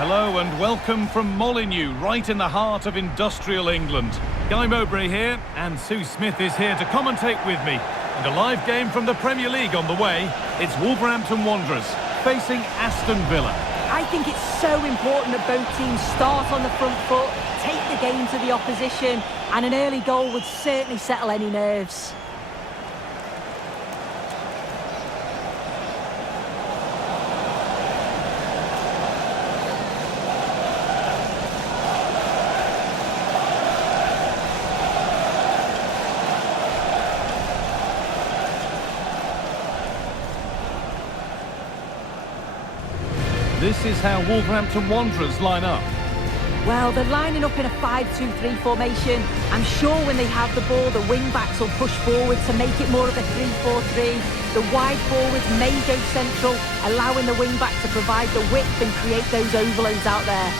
Hello and welcome from Molineux, right in the heart of industrial England. Guy Mowbray here, and Sue Smith is here to commentate with me. And a live game from the Premier League on the way. It's Wolverhampton Wanderers facing Aston Villa. I think it's so important that both teams start on the front foot, take the game to the opposition, and an early goal would certainly settle any nerves. This is how Wolverhampton Wanderers line up. Well, they're lining up in a 5-2-3 formation. I'm sure when they have the ball, the wing-backs will push forward to make it more of a 3-4-3. The wide forwards may go central, allowing the wing-back to provide the width and create those overloads out there.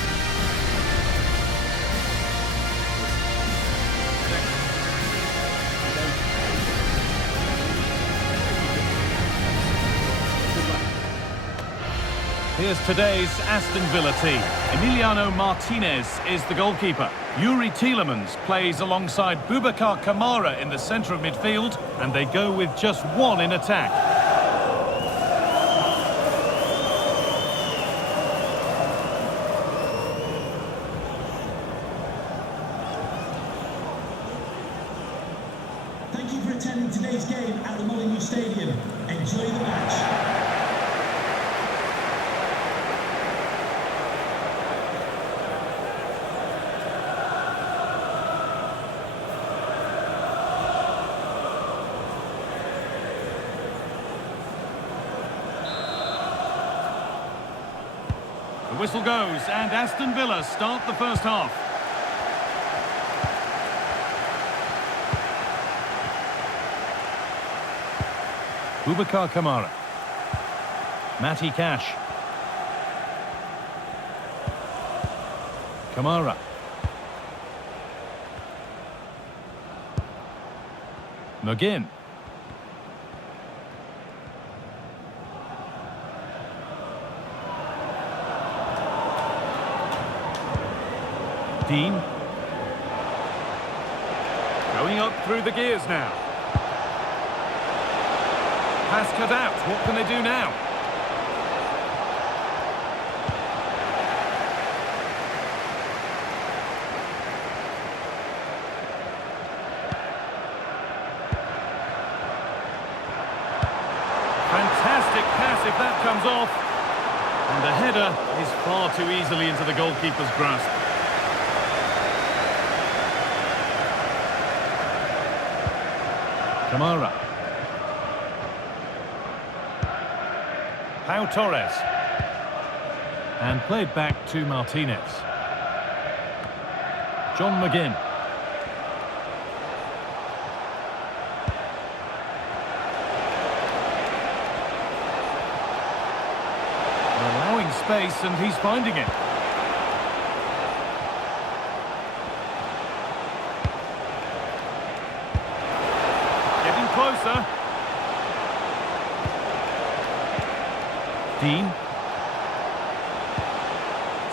Here's today's Aston Villa team. Emiliano Martinez is the goalkeeper. Yuri Tielemans plays alongside Boubacar Kamara in the centre of midfield, and they go with just one in attack. Thank you for attending today's game at the Molineux Stadium. Enjoy the match. The whistle goes, and Aston Villa start the first half. Boubacar Kamara. Matty Cash. Kamara. McGinn. Dean. Going up through the gears now. Pass cut out. What can they do now? Fantastic pass if that comes off. And the header is far too easily into the goalkeeper's grasp. Kamara. Pau Torres. And played back to Martinez. John McGinn. Allowing space, and he's finding it. Closer. Dean.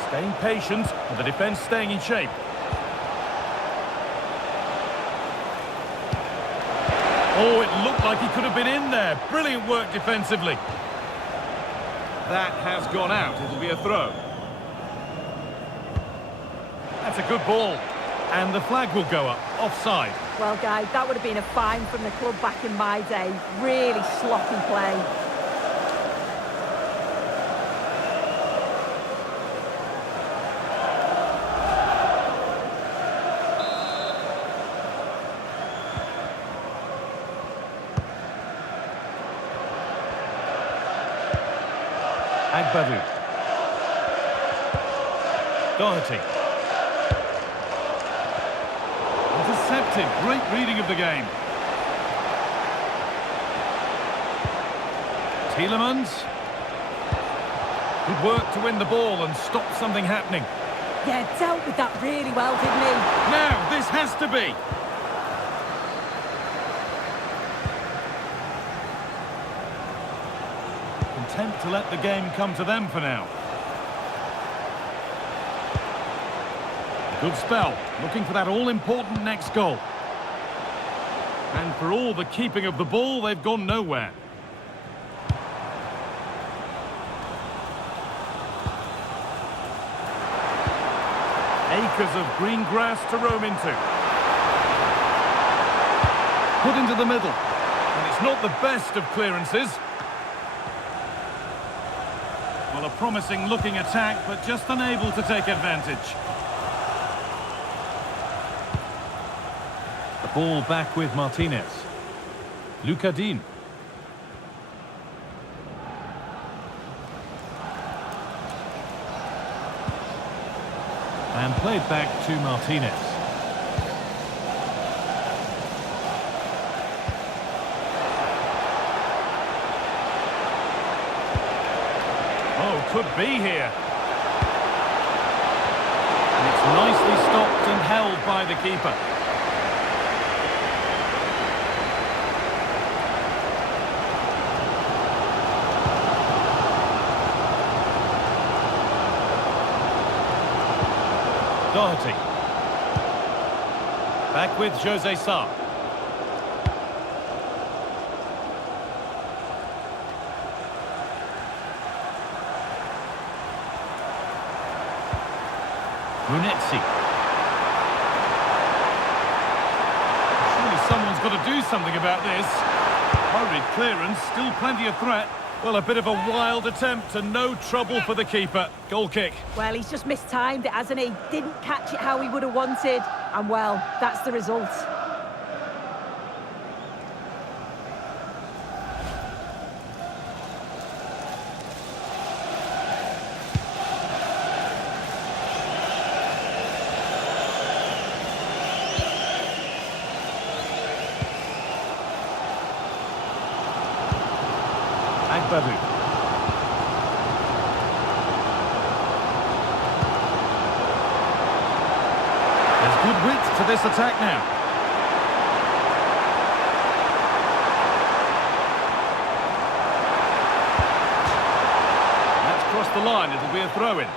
Staying patient, and the defence staying in shape. Oh, it looked like he could have been in there. Brilliant work defensively. That has gone out. It'll be a throw. That's a good ball. And the flag will go up. Offside. Well, guys, that would have been a fine from the club back in my day. Really sloppy play. Agbadou. Doherty. Intercepted. Great reading of the game. Tielemans. Good work to win the ball and stop something happening. Yeah, dealt with that really well, didn't he? Now, this has to be. Content to let the game come to them for now. Good spell, looking for that all-important next goal. And for all the keeping of the ball, they've gone nowhere. Acres of green grass to roam into. Put into the middle. And it's not the best of clearances. Well, a promising looking attack, but just unable to take advantage. The ball back with Martinez. Lucadin. And played back to Martinez. Oh, could be here. And it's nicely stopped and held by the keeper. Doherty. Back with Jose Sarr. Munetsi. Surely someone's got to do something about this. Hurried clearance, still plenty of threat. Well, a bit of a wild attempt and no trouble for the keeper. Goal kick. Well, he's just mistimed it, hasn't he? Didn't catch it how he would have wanted. And, well, that's the result. Agbadu. There's good width to this attack now. That's crossed the line, it'll be a throw-in.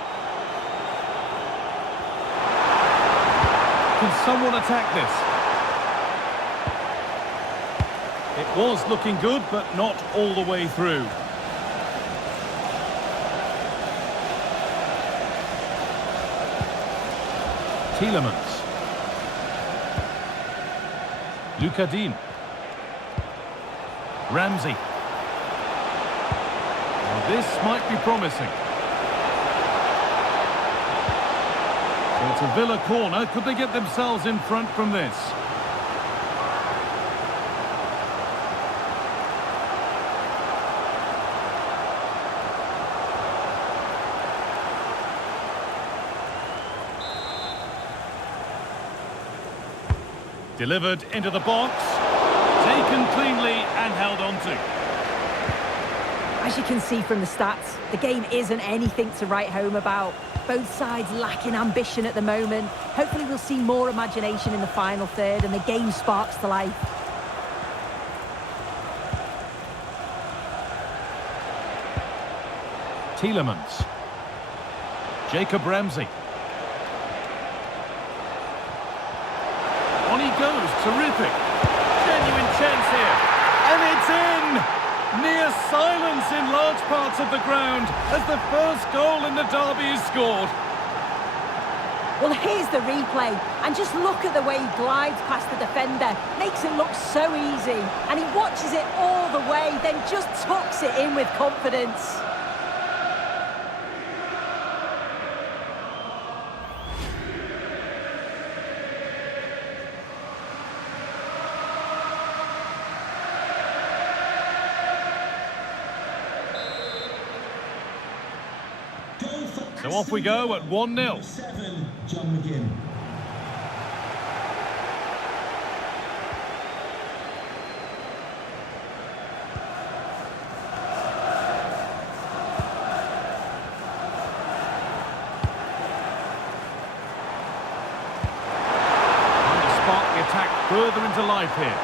Can someone attack this? It was looking good, but not all the way through. Tielemans. Lucadin. Ramsey. Well, this might be promising. So it's a Villa corner. Could they get themselves in front from this? Delivered into the box, taken cleanly and held on to. As you can see from the stats, the game isn't anything to write home about. Both sides lacking ambition at the moment. Hopefully we'll see more imagination in the final third and the game sparks to life. Tielemans. Jacob Ramsey. On he goes, terrific. Genuine chance here. And it's in! Near silence in large parts of the ground as the first goal in the derby is scored. Well, here's the replay. And just look at the way he glides past the defender. Makes it look so easy. And he watches it all the way, then just tucks it in with confidence. So off we go at 1-0. 7, John McGinn. Trying to spark the attack further into life here.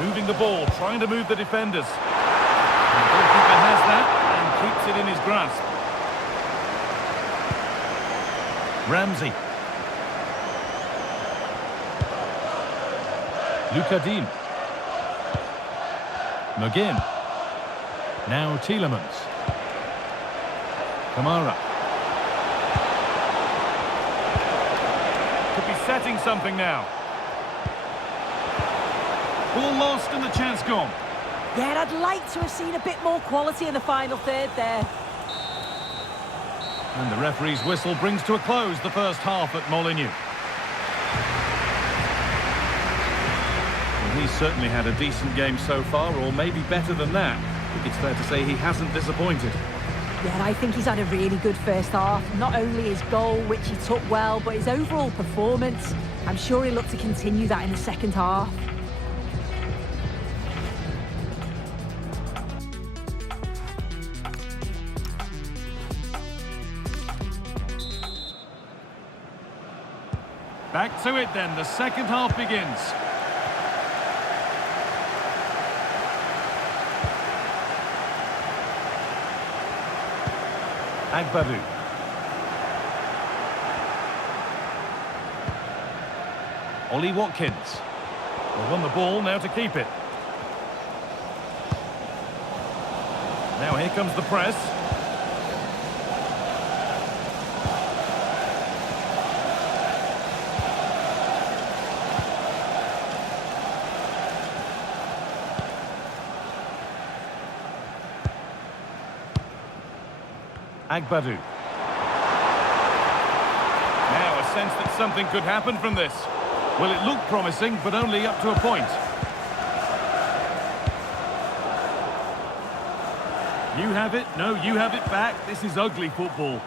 Moving the ball, trying to move the defenders. The goalkeeper has that and keeps it in his grasp. Ramsey. Lucadine. McGinn. Now Tielemans. Kamara. Could be setting something now. Ball lost and the chance gone. Yeah, I'd like to have seen a bit more quality in the final third there. And the referee's whistle brings to a close the first half at Molineux. Well, he's certainly had a decent game so far, or maybe better than that. I think it's fair to say he hasn't disappointed. Yeah, I think he's had a really good first half. Not only his goal, which he took well, but his overall performance. I'm sure he'll look to continue that in the second half. Back to it then, the second half begins. Agbadou. Ollie Watkins. They won the ball, now to keep it. Now here comes the press. Agbadou. Now a sense that something could happen from this. Well, it looked promising, but only up to a point. You have it, no, you have it back. This is ugly football.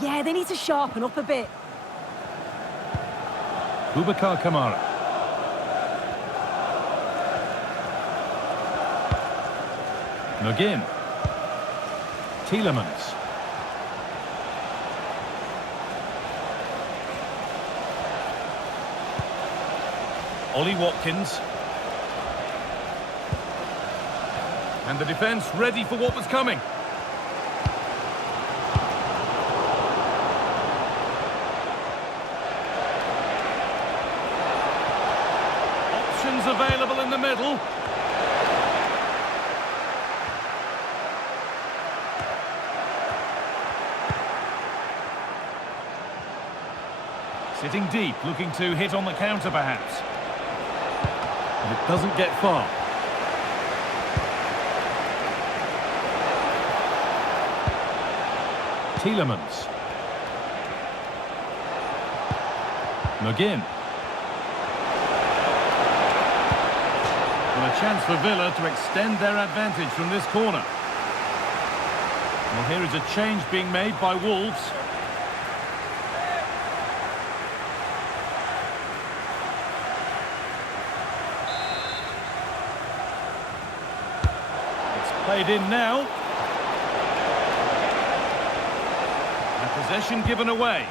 Yeah, they need to sharpen up a bit. Boubacar Kamara. McGinn. Tielemans. Ollie Watkins. And the defence ready for what was coming. Options available in the middle. Sitting deep, looking to hit on the counter perhaps. And it doesn't get far. Tielemans. McGinn. And a chance for Villa to extend their advantage from this corner. Well, here is a change being made by Wolves. Played in now. And possession given away.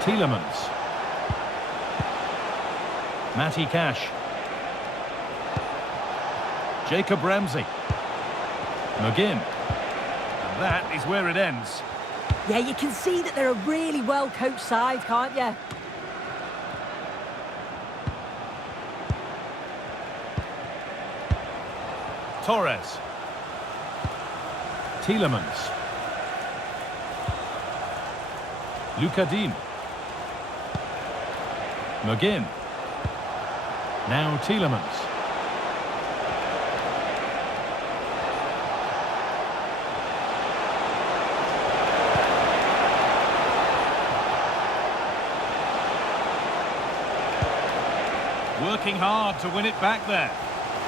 Tielemans. Matty Cash. Jacob Ramsey. McGinn. And that is where it ends. Yeah, you can see that they're a really well-coached side, can't you? Torres. Tielemans. Lucadine. McGinn. Now Tielemans. Working hard to win it back there.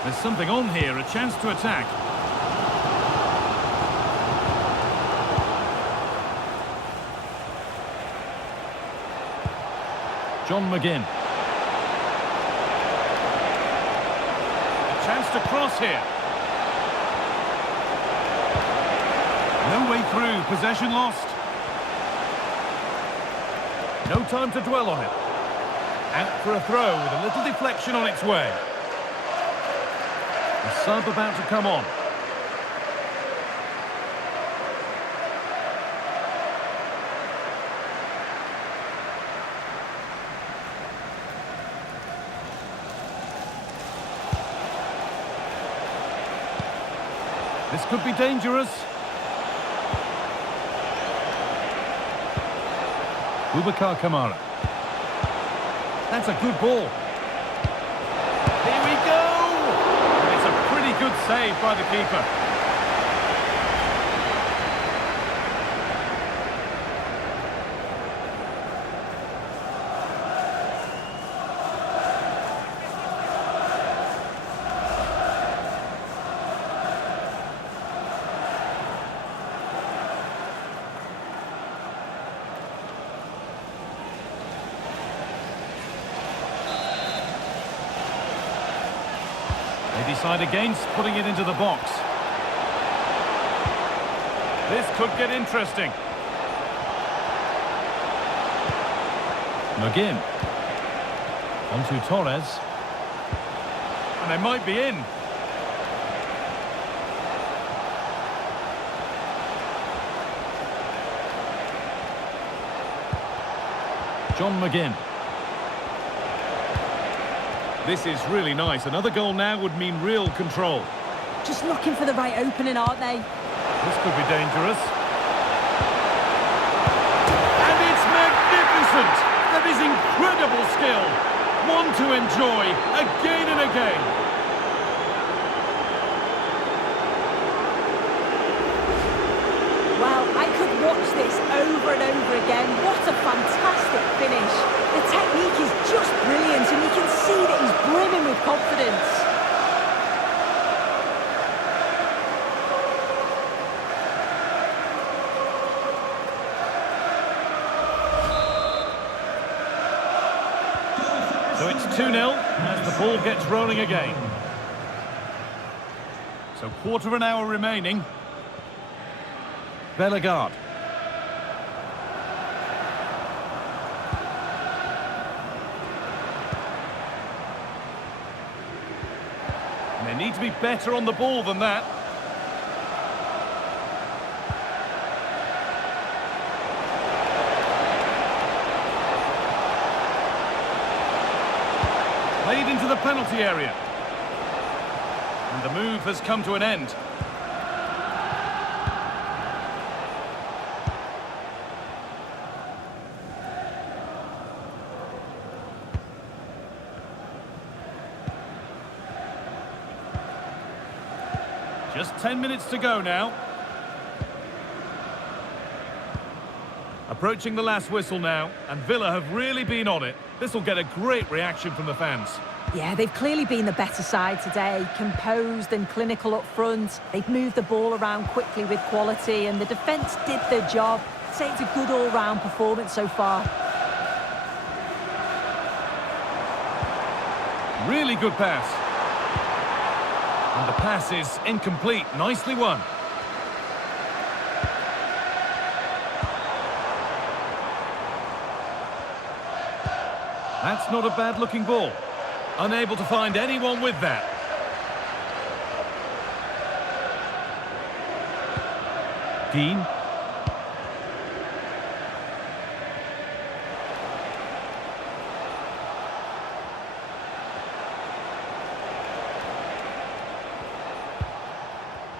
There's something on here, a chance to attack. John McGinn. A chance to cross here. No way through, possession lost. No time to dwell on it. Out for a throw with a little deflection on its way. The sub about to come on. This could be dangerous. Boubacar Kamara. That's a good ball. Here we go! And it's a pretty good save by the keeper. They decide against putting it into the box. This could get interesting. McGinn. Onto Torres. And they might be in. John McGinn. This is really nice. Another goal now would mean real control. Just looking for the right opening, aren't they? This could be dangerous. And it's magnificent! That is incredible skill. One to enjoy again and again. Well, I could watch this over and over again. What a fantastic finish. The technique is just brilliant, and you can see that he's brimming with confidence. So it's 2-0 as the ball gets rolling again. So quarter of an hour remaining. Bellegarde. And they need to be better on the ball than that. Played into the penalty area. And the move has come to an end. Just 10 minutes to go now. Approaching the last whistle now, and Villa have really been on it. This will get a great reaction from the fans. Yeah, they've clearly been the better side today, composed and clinical up front. They've moved the ball around quickly with quality, and the defence did their job. I'd say it's a good all-round performance so far. Really good pass. And the pass is incomplete. Nicely won. That's not a bad-looking ball. Unable to find anyone with that. Dean.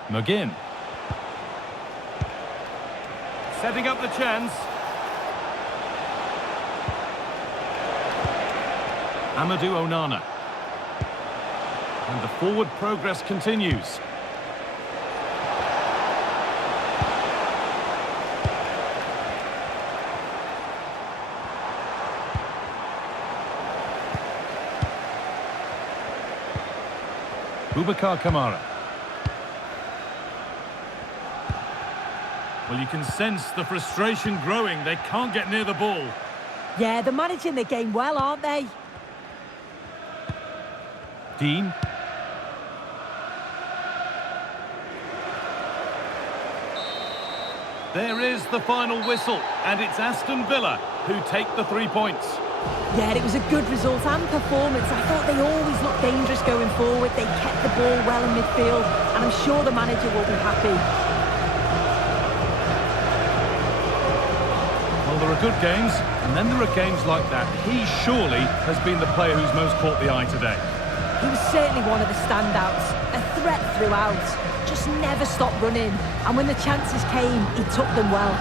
McGinn. Setting up the chance. Amadou Onana. And the forward progress continues. Boubacar Kamara. Well, you can sense the frustration growing. They can't get near the ball. Yeah, they're managing the game well, aren't they? Dean. There is the final whistle, and it's Aston Villa who take the 3 points. Yeah, it was a good result and performance. I thought they always looked dangerous going forward. They kept the ball well in midfield, and I'm sure the manager will be happy. Well, there are good games, and then there are games like that. He surely has been the player who's most caught the eye today. He was certainly one of the standouts. A threat throughout. Just never stopped running. And when the chances came, he took them well.